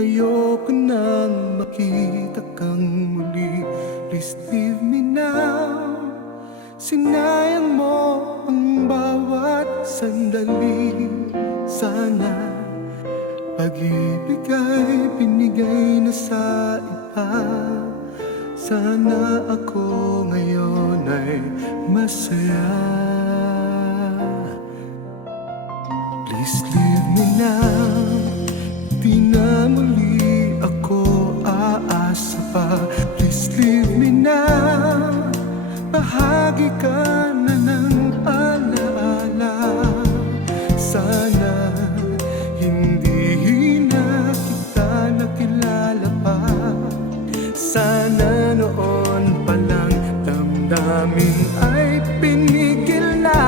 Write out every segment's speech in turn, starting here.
ayoko nang makita kang muli. Please leave me now. Sinayang mo ang bawat sandali. Sana pag-ibig ay binigay na sa iba. Sana ako ngayon ay masaya. Please leave me now. Di na muli ako aasa pa. Please leave me now. Bahagi ka na ng alaala. Sana hindi na kita nakilala pa. Sana noon pa lang damdamin ay pinigil na.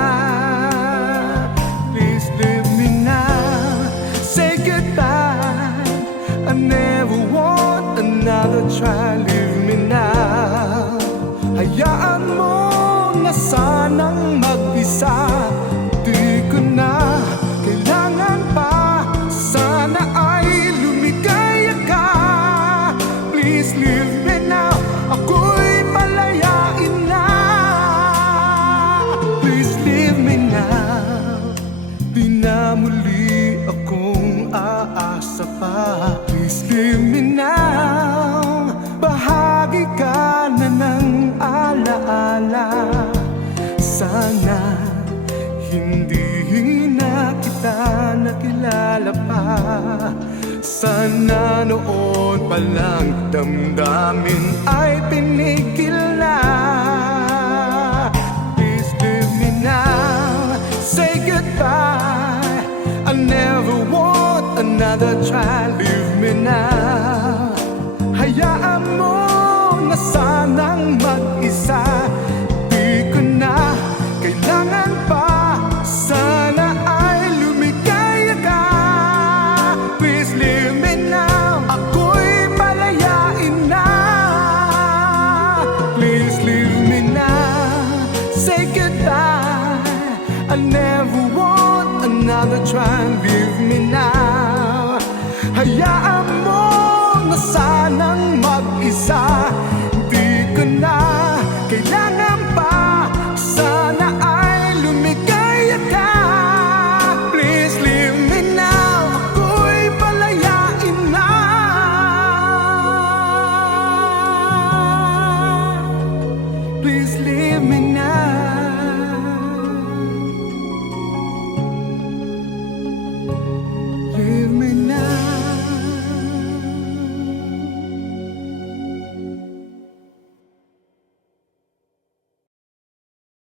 Please leave me now. Say goodbye. I never want another try. Leave me now. Hayaan mo na sanang mag-isa. Di ko na kailangan pa. Sana ay lumigaya ka. Please leave me now. Ako'y palayain na. Please leave me now. Di na muli akong aasa pa. Please leave me now. Bahagi ka na ng alaala. Sana hindi na kita nakilala pa. Sana noon pa lang damdamin ay pinigil na. Please leave me now. Say goodbye. I never want another try. Leave me now. Hayaan mo na sanang mag-isa. Di ko na kailangan pa. Sana ay lumigaya ka. Please leave me now. Ako'y palayain na. Please leave me now. Say goodbye. I never want another try. Leave me now. Hayaan mo na sanang mag-isa.